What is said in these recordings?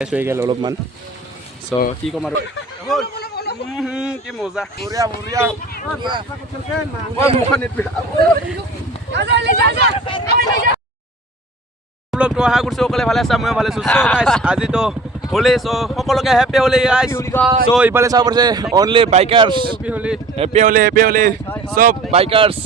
হৈ গ'ল অলপমান চ' কি ক'ম আৰু কি মজা বঢ়িয়া বঢ়িয়া ব্লগটো আশা কৰিছোঁ সকলোৱে ভালে আছে ময়ো ভালে আছোঁ চ' গাইছ আজিতো হোলী চ' সকলোকে হেপ্পী হোলী গাইছ চ' ইফালে চাব পাৰিছে অনলি বাইকাৰ্ছ হেপ্পী হোলী চব বাইকাৰ্ছ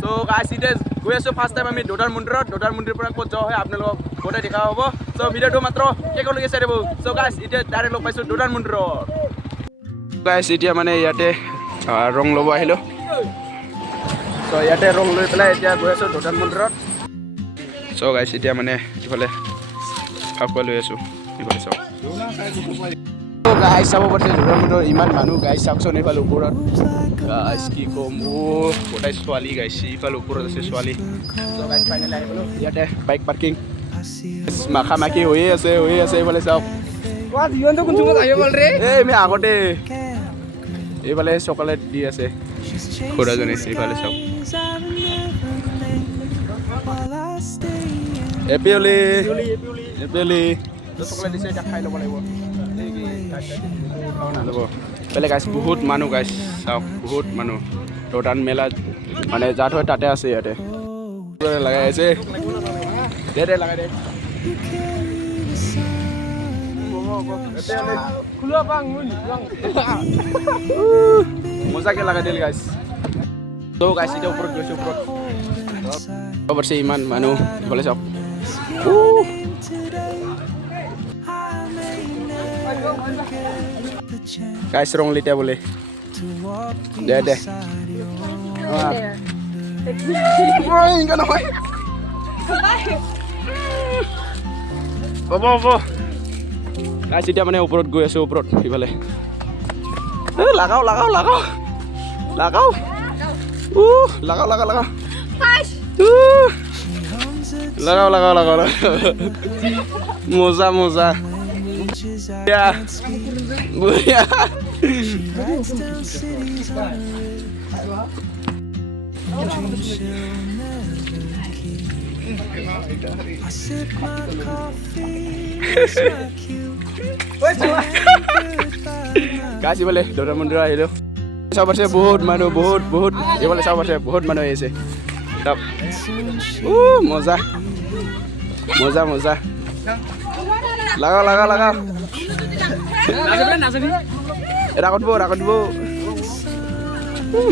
চ' গাইছ এতিয়া গৈ আছোঁ ফাৰ্ষ্ট টাইম আমি দোদাৰ মন্দিৰৰ পৰা ক'ত যোৱা হয় আপোনালোকক গোটেই দেখা হ'ব চ' ভিডিঅ'টো মাত্ৰ কেইলৈকে চাই দিব চ' গাইছ এতিয়া ডাইৰেক্ট লগ পাইছোঁ দোদাৰ মন্দিৰত গাইছ এতিয়া মানে ইয়াতে ৰং ল'ব আহিলোঁ চ' ইয়াতে ৰং লৈ পেলাই এতিয়া গৈ আছোঁ দোদাৰ মন্দিৰত চ' গাইছ এতিয়া মানে ইফালে খাপ লৈ আছোঁ ইফালে চাওক গাইছ চাব পাৰিছে দোদাৰ মন্দিৰত ইমান মানুহ গাইছ চাওকচোন এইফালে ওপৰত গাইছ কি ক'ম গোটাই ছোৱালী গাইছ ইফালে ওপৰত আছে ছোৱালী চ' গাইছ ফাইনেলি আহি গ'লোঁ ইয়াতে বাইক পাৰ্কিং মাখা মাখি হৈয়ে আছে এইফালে চাওক এই আমি আগতে এইফালে চকলেট দি আছে খুৰাজনী এইফালে চাওক হেপ্পী হোলী চকলেট দিছে এতিয়া খাই ল'ব লাগিব নাযাব বেলেগ গাইছ বহুত মানুহ গাইছ চাওক বহুত মানুহ দোদান মেলা মানে যাত হয় তাতে আছে ইয়াতে লগাই আছে দে লগাই দে মজাকে লগাই দিল গাইছ ত' গাইছ এতিয়া ওপৰত গৈছোঁ ওপৰত ইমান মানুহ ইফালে চাওক গাইছ ৰং লিতিয়া বোলে দে নহয় হ'ব গাইছ এতিয়া মানে ওপৰত গৈ আছোঁ ওপৰত ইফালে লাগাও মজা বঢ়িয়া গাইছ ইফালে দোদাৰ মন্দিৰ আহিলোঁ চাব পাৰিছে বহুত মানুহ বহুত এইফালে চাব পাৰিছে বহুত মানুহ আহিছে মজা লাগাও ৰাখত দিব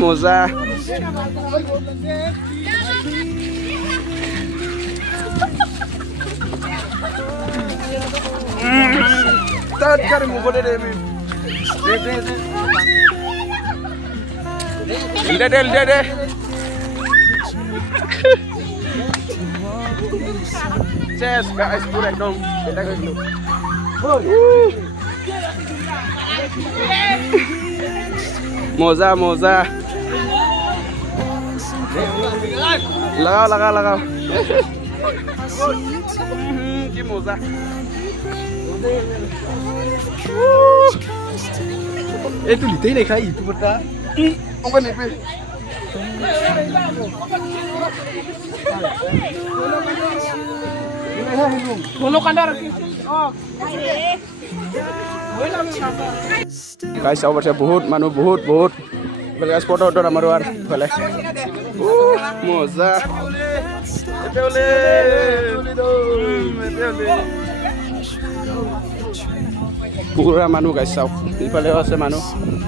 মজা দে চেস গাইস পুরো একদম এটা করে দিলো মজা লাগাও কি মজা এই তুই লিতেই নাই খাই ইউটিউবটা ওকে নেবে গাইছ চাব পাৰিছে বহুত মানুহ বহুত গাইছ ফটো আমাৰো আৰু ইফালে মজা পুৰা মানুহ গাইছ চাওক ইফালেও আছে মানুহ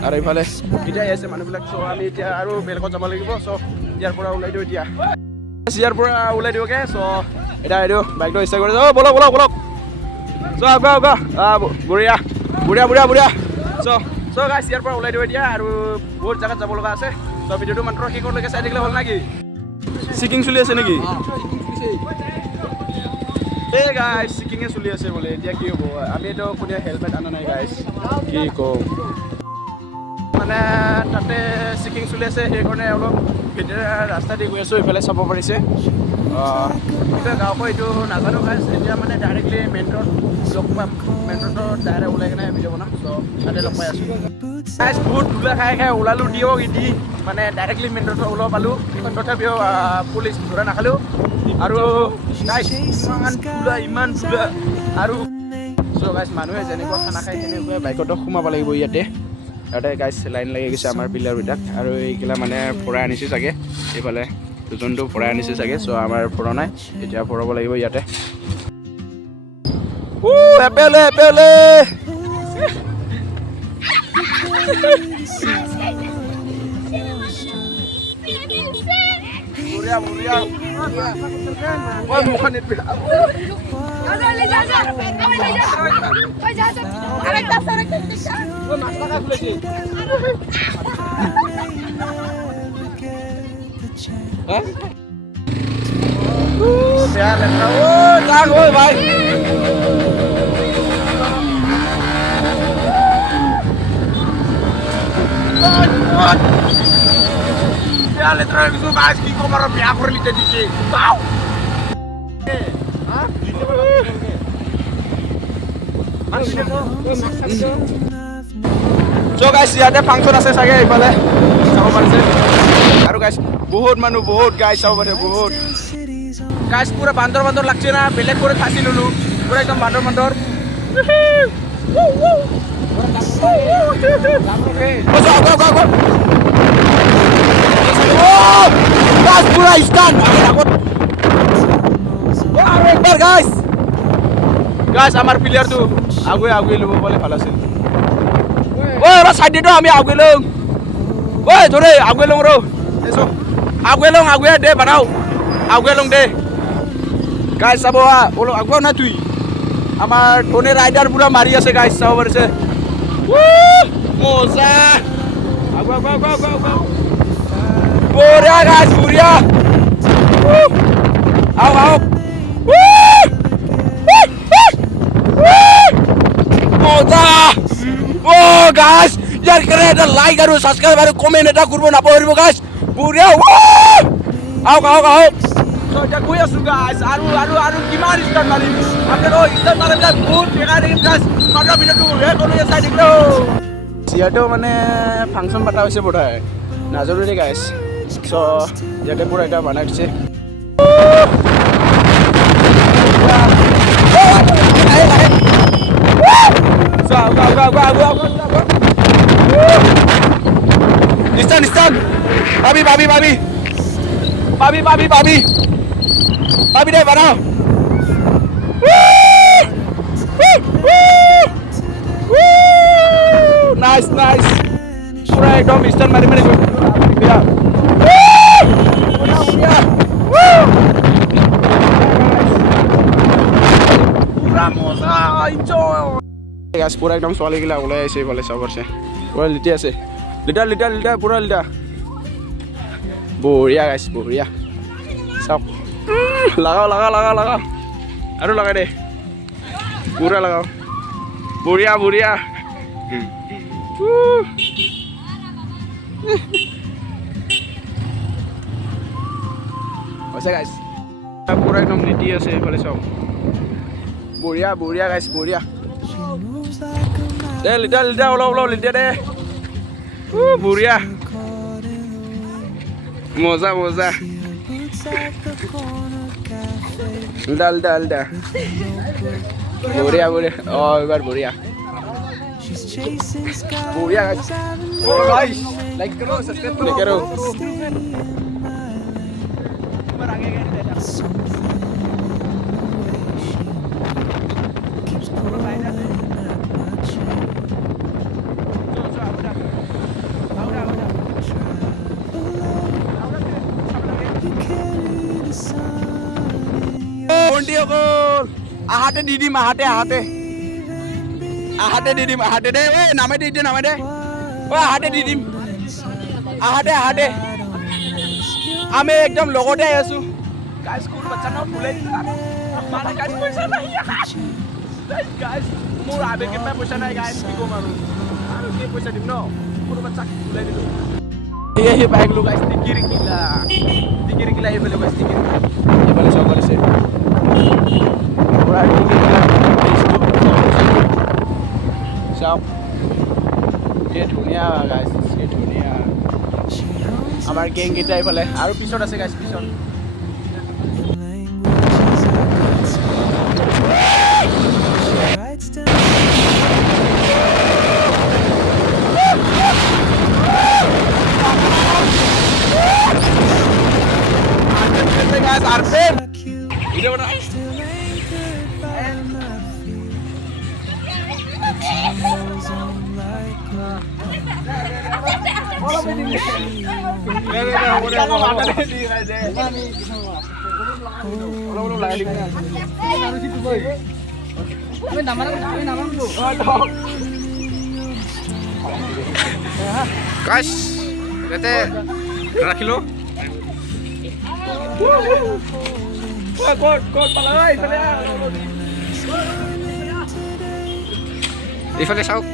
আৰু ইফালে এতিয়াই আছে মানুহবিলাক চ' আমি এতিয়া আৰু বেলেগত যাব লাগিব চ' ইয়াৰ পৰা ওলাই দিওঁ এতিয়া চ' এতিয়া এইটো বাইকটো ইচ্ছা কৰি বলক চ' আগা বঢ়িয়া চ' গাইছ ইয়াৰ পৰা ওলাই দিওঁ এতিয়া আৰু বহুত জেগাত যাব লগা আছে চ' ভিডিঅ'টো মাত্ৰ শেষলৈকে চাই থাকিলে হ'ল নেকি চিকিং চলি আছে নেকি এই গাইছ চিকিঙে চলি আছে বোলে এতিয়া কি হ'ব আমিতো কোনে হেলমেট আনা নাই গাইছ কি কওঁ মানে তাতে চিকিং চলি আছে সেইকাৰণে অলপ ভিতৰে ৰাস্তা দি গৈ আছোঁ ইফালে চাব পাৰিছে গাঁৱৰ এইটো নাজানো গাইছ এতিয়া মানে ডাইৰেক্টলি মেইন ৰোড লগ পাম মেইন ৰোডত ডাইৰেক্ট ওলাই কিনে ভিডিঅ' বনাম চ' তাতে লগ পাই আছোঁ গাইছ বহুত ধূলা খাই ওলালোঁ দিয়ক ইদি মানে ডাইৰেক্টলি মেইন ৰোডত ওলাব পালোঁ তথাপিও পুলিচ ধৰা নাখালোঁ আৰু গাইছ ইমান ধূলা আৰু চ' চ' গাইছ মানুহে যেনেকুৱা খানা খায় সেনেকুৱাই বাইকতো সোমাব লাগিব ইয়াতে গাইছ লাইন লাগি গৈছে আমাৰ পিলাৰবিলাক আৰু এইগিলা মানে ভৰাই আনিছে চাগে এইফালে দুজনটো ভৰাই আনিছে চাগে চ' আমাৰ ভৰা নাই এতিয়া ভৰাব লাগিব ইয়াতে এপেলে Muria. Wah, bukan itu. Ya, jangan, bye. Ya, letras itu guys, kiko marah biar aku lihat di sini. Tahu? Hah? So guys, ইয়াতে ফাংচন আছে চাগে এইফালে চাব পাৰিছে আৰু গাইছ বহুত মানুহ বহুত গাইছ চাব পাৰে বহুত গাইছ পুৰা বান্দৰ লাগছে না বেলেগ কৰে ফাঁসি ললো পুৰা একদম বান্দৰ Guys, pura stand. Guys. Guys, আমার প্লেয়ার তো আগুয়ে লব বলে ভালো আছে। ওই ওরা সাইডে তো আমি আগুয়ে লং। ওই ধরে আগুয়ে লং রো। এসো। আগুয়ে দে বানাও। আগুয়ে লং দে। গাইস চাব ওলো আগুয়া না তুই। আমার টোনে রাইডার পুরা মারি আছে গাইস চাব পারছে। মজা। আগু Buria guys, Buria. Au. Moza. Oh guys, यार करे এটা লাইক আৰু সাবস্ক্ৰাইব আৰু কমেন্ট এটা কৰিব নাপাহৰিব guys. Buria. আও. So এটা কই আছো guys. আৰু কিমান ষ্টাৰ্ট মাৰিম. আপোনাক ষ্টাৰ্ট মাৰিলে বহুত বেকাৰ দিম guys. মাত্ৰ ভিডিওটো ৰেড কৰি চাই দিলো। সিয়াটো মানে ফাংচন পাতা হৈছে বোধহয়। নাজৰুৰে guys. So, jadi pura itu mana sih? So, gua. Distan. Babi. Babi deh, mana? Nice. Pura itu distan mari gua. Guys, pura ekdom soal gila ulai aise bole sabar se. Pura liti ase. Lita pura lita. Buria guys, buria. Sok. Lagao. Aru laga deh. Pura lagao. Buria. Oke guys, pura ekdom liti ase bole sok. Buria guys, buria. Deh, lida, ulo, lida deh. Buria. Moza. Lida. Buria. Oh, ibar buria. Buria guys. Oh guys, like karo, subscribe karo. Ahate didim ahate deh, nama deh. Oh ahate didim, ahate. Ame ekdom logo deh asu. Guys, school baca na mulai. Mana guys puasa nahi ya? Guys, mur abe kita puasa nahi guys. Kiko maru. Aru ke puasa dim no. School baca mulai dulu. Iya baik lu guys, dikiri gila ya boleh guys dikiri. Ya boleh sabar sih. Right. So, ये दुनिया guys, ये दुनिया. Amar geng kita ifale. Aru pisot ase guys, pisot. Guys, kita rakilo. Ifale sauk.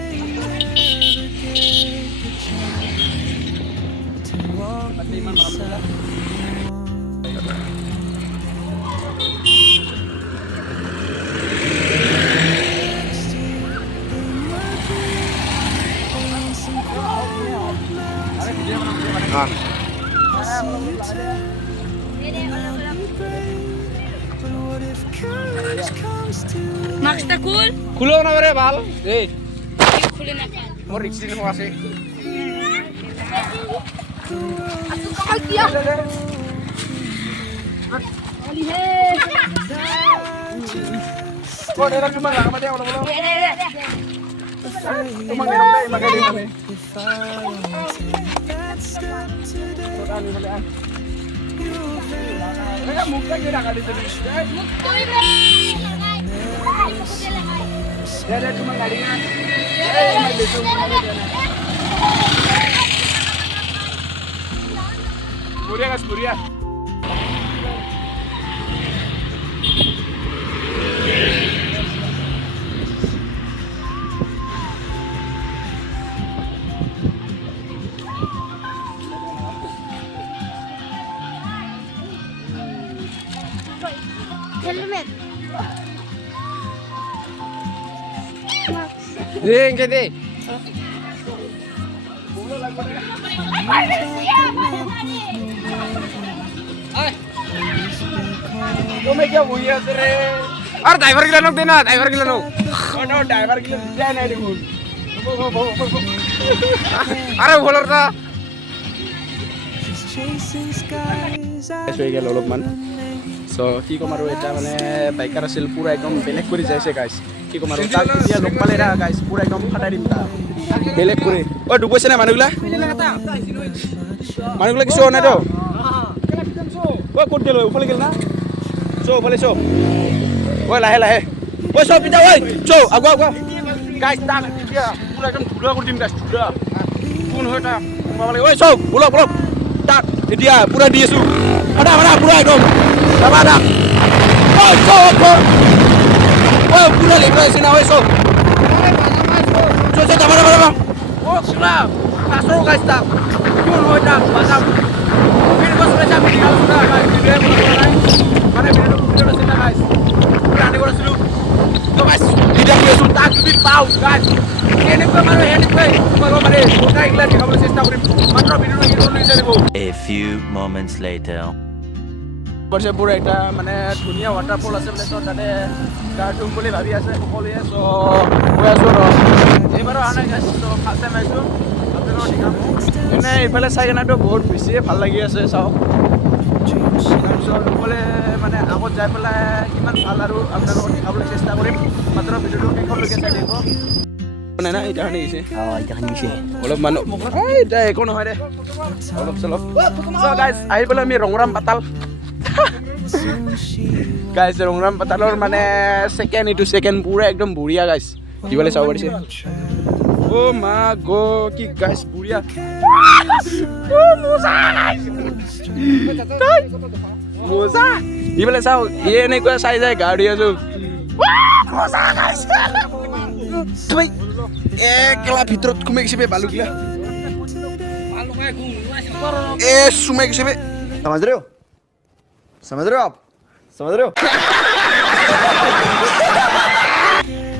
মাস্কটা খুল খুলো না রে ভাল এই খুলে না মোর রিক্সি নো আছে আতু কামাল কিয়া আলি হে কোন এরা cuma লাগা মাদে বলো বলো তোমার এরকম তাই মাগে দিই আমি এটা মুখটা কি রাখা দিতে মুখ তুই রে দে তোমার গাড়ি না Buria guys, Buria. Helmet ding kete तुम्हें क्या बुरिया से रे আর ড্রাইভার গিলা নক দে না ড্রাইভার গিলা নক नो ड्राइवर के लिए जाए नहीं देखो আরে ভোলার দা হৈ গেল অলপমান সো কি কম আৰু এটা মানে বাইকাৰ আছিল পুৰা একদম বেলেগ কৰি যাইছে গাইছ কি কম আৰু তাক এতিয়া লগ পালে না গাইছ পুৰা একদম ফাটাই দিম তা বেলেগ কৰি ও ডুবৈছে না মানুহগুলা মানুহগুলা কি শো নাই তো ও ক'ত গেল ওফালে গেল না শো ওফালে শো ও লাহে লাহে ও শো পিতা ঐ শো আগু আগু গাইছ তাক এতিয়া পুৰা একদম ধুলা কৰি দিম গাইছ ধুলা কোন হয় তা ঐ শো বলো বলো তাক এতিয়া পুৰা দি আছো আদা আদা পুৰা একদম দাবা আদা ঐ শো ও পুৰা লেগৰা আছে না ঐ শো শো শো দাবা দাবা দাবা ও শুনা কাসৰ গাইছ তাক কোন হয় তাক বাজাম ফির বস রে যাবি গাল শুনা গাইছ ভিডিও বলা নাই মানে ভিডিও চিন্তা গাইছ পুৰা আনি কৰিছিলো তো গাইছ এতিয়া কি আছো তাক যদি পাও গাইছ এনেকুৱা মানে এনেকুৱা মই মানে ওটা ইগলা দেখাবলৈ চেষ্টা কৰিম মাত্ৰ ভিডিওটো হিৰো লৈ যাব A few moments later. বৰ্ষে পুৰা এটা মানে ধুনীয়া ৱাটাৰফল আছে বোলে তো তাতে গা ধুম বুলি ভাবি আছে সকলোৱে চ' গৈ আছো ৰ এইবাৰো অহা নাই গাইছ ত' ফাৰ্ষ্ট টাইম আহিছোঁ আপোনালোকক দেখাম এনে এইফালে চাই কেনেতো বহুত বেছিয়ে ভাল লাগি আছে চাওক তাৰপিছত সকলোৱে মানে আগত যাই পেলাই কিমান ভাল আৰু আপোনালোকক দেখাবলৈ চেষ্টা কৰিম মাত্ৰ ভিডিঅ'টো শেষলৈকে চাই থাকিব নাই না এতিয়া নিছে অলপ মানুহ এতিয়া একো নহয় দে অলপ চলপ চ' গাইছ আহি পেলাই আমি ৰংৰাম পাতাল গাইছ ৰংৰাম পাতালৰ মানে ছেকেণ্ড পুৰা একদম বঢ়িয়া গাইছ দিবলৈ চাব পাৰিছে ও মা গো কি গাইছ বঢ়িয়া মজা দিবলৈ চাওঁ এই এনেকুৱা চাই যায় গা ধুই আছো একলা ভিতৰত সোমাই গৈছে বে বালুগিলা এ সোমাই গৈছে বে समझ रहे हो आप समझ रहे हो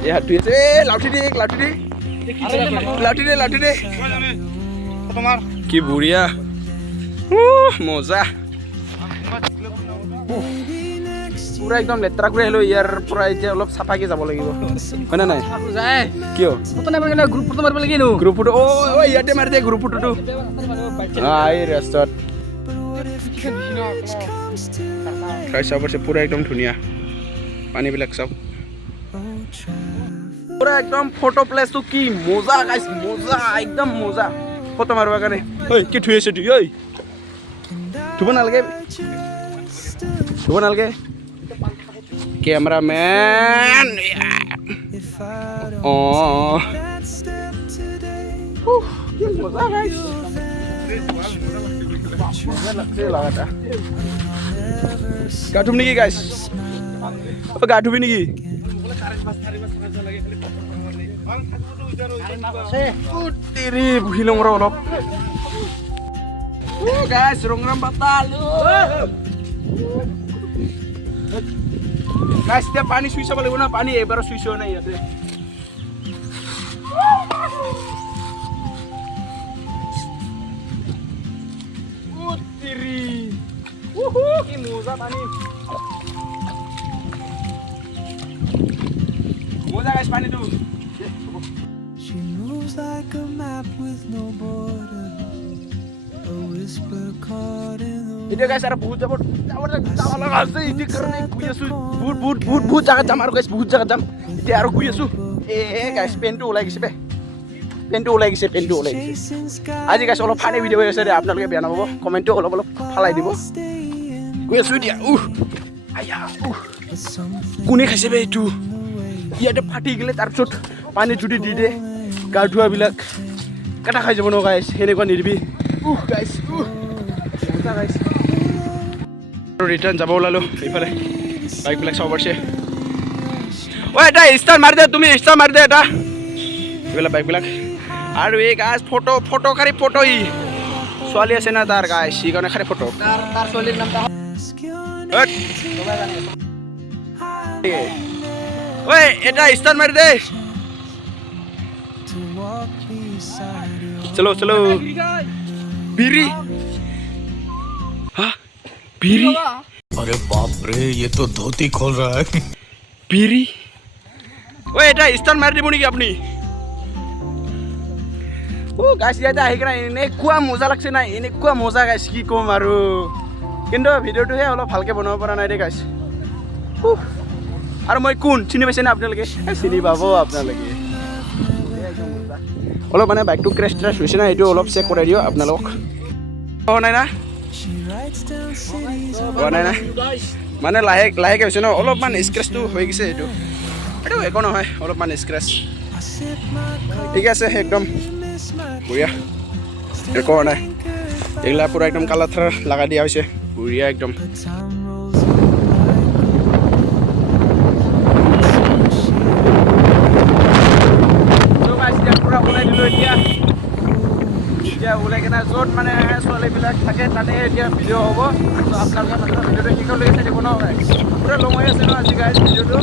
এ হাত ধুই আছে এ লাঠি দে তোমার কি বঢ়িয়া মজা পুৰা একদম লেতেৰা কৰি আহিলোঁ ইয়াৰ পৰা এতিয়া অলপ চাফাকৈ যাব লাগিব হয়নে নাই যায় কিয় ফটো নামাৰ গেলে গ্ৰুপ ফটো মাৰিব লাগিব গ্ৰুপ ফটো অ ইয়াতে মাৰি দে গ্ৰুপ ফটোটো এই ৰাস্তাত চাব পাৰিছে পুৰা একদম ধুনীয়া পানীবিলাক চাওক পুৰা একদম ফটো প্লেচটো কি মজা গাইছ মজা একদম মজা ফটো মাৰিবৰ কাৰণে ঐ কি ধুই আছে তুই ঐ ধুব নালাগে কেমেৰামেন অঁ কি মজা গাইছ গা ধুম নেকি গাইছ গা ধুবি নেকি তিৰি বহি লওঁ ৰ অলপ গাইছ ৰংৰাম বাতাল গাইছ এতিয়া পানী চুই চাব লাগিব ন পানী এবাৰ চুই চোৱা নাই ইয়াতে কি মজা পানী মজা গাইছ পানীটো She moves like a map with no border, a whisper caught in the এতিয়া গাইছ আৰু বহুত যাব লগা আছে এইটো কাৰণে শুই আছো বহুত জাগাত যাম আৰু গাইছ বহুত জাগাত যাম এতিয়া আৰু শুই আছো গাইছ পেনটো ওলাই গৈছে পেনটো ওলাই গৈছে chasing sky. আজি গাইছ অলপ ফানি ভিডিঅ' হৈ আছে দে আপোনালোকে বেয়া নাপাব কমেণ্টটো অলপ ফালাই দিব শুই আছো এতিয়া কোনে খাইছে বে এইটো ইয়াতে ফাটি গ'লে তাৰপিছত পানী যদি দি দে গা ধোৱাবিলাক কাটা খাই যাব ন গাইছ সেনেকুৱা নিদিবি গাইছ গাইছ আৰু ৰিটাৰ্ণ যাব ওলালো এইফালে বাইকবিলাক চাব পাৰিছে ঐ এটা ষ্টাৰ মাৰি দে তুমি ষ্টাৰ মাৰি দে এটা এইবিলাক বাইকবিলাক আৰু এই গাছ ফটো খালি ফটো ই ছোৱালী আছে না তাৰ গাছ সেইকাৰণে খালি ফটো তাৰ ছোৱালীৰ নাম ঐ এটা ষ্টাৰ মাৰি দে To walk beside you. চলো বিৰি বিৰি अरे बाप रे ये तो धोती खोल रहा है বিৰি ঐ এটা ষ্টাৰ মাৰি দিব নেকি আপুনি গাছ ইয়াতে আহি কিনে এনেকুৱা মজা লাগছে না এনেকুৱা মজা গাইছ কি ক'ম আৰু কিন্তু ভিডিঅ'টোহে অলপ ভালকৈ বনাব পৰা নাই দেই গাইছ আৰু মই কোন চিনি পাইছে না আপোনালোকে চিনি পাব আপোনালোকে অলপ মানে বাইকটো ক্ৰেছ হৈছে না এইটো অলপ চেক কৰাই দিওঁ আপোনালোকক হোৱা নাই না She writes down cities হোৱা নাই না মানে লাহেকৈ হৈছে ন অলপমান স্ক্ৰেচটো হৈ গৈছে এইটো একো নহয় অলপমান scratch I sip my coffee, ঠিক আছে একদম miss my বঢ়িয়া একো হোৱা নাই এইগিলা পূৰা একদম কালাৰ থাৰ লগাই দিয়া হৈছে বঢ়িয়া একদম time rolls on পূৰা ওলাই দিলোঁ এতিয়া ওলাই কিনে য'ত মানে ছোৱালীবিলাক থাকে তাতে এতিয়া ভিডিঅ' হ'ব আপোনালোকে ভিডিঅ'টো শেষলৈকে চাই দিব ন পূৰা লং হৈ আছে ন আজি গাইজ ভিডিঅ'টো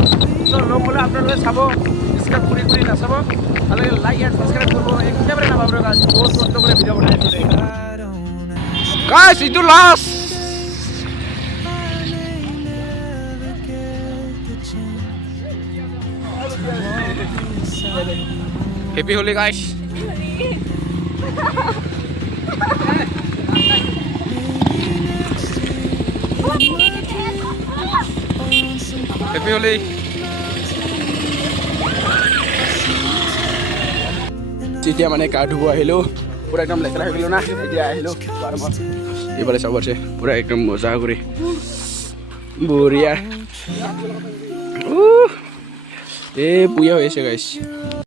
চ' লং হ'লে আপোনালোকে চাব স্কিপ কৰি নাচাব ভালকৈ লাইক এণ্ড ছাবস্ক্ৰাইব কৰিব একেবাৰে নাপাব গাইজ বহুত কষ্ট কৰি ভিডিঅ' বনাই দিলে গাইজ এইটো লাষ্ট হেপী হোলি গাইছ হেপী হোলি যেতিয়া মানে গা ধুব আহিলোঁ পূৰা একদম লেতেৰা হৈ গ'লোঁ না এতিয়া আহিলোঁ গৰমত এইফালে চাব আছে পূৰা একদম মজা কৰি বঢ়িয়া এই পুয়া হৈ আছে গাইছ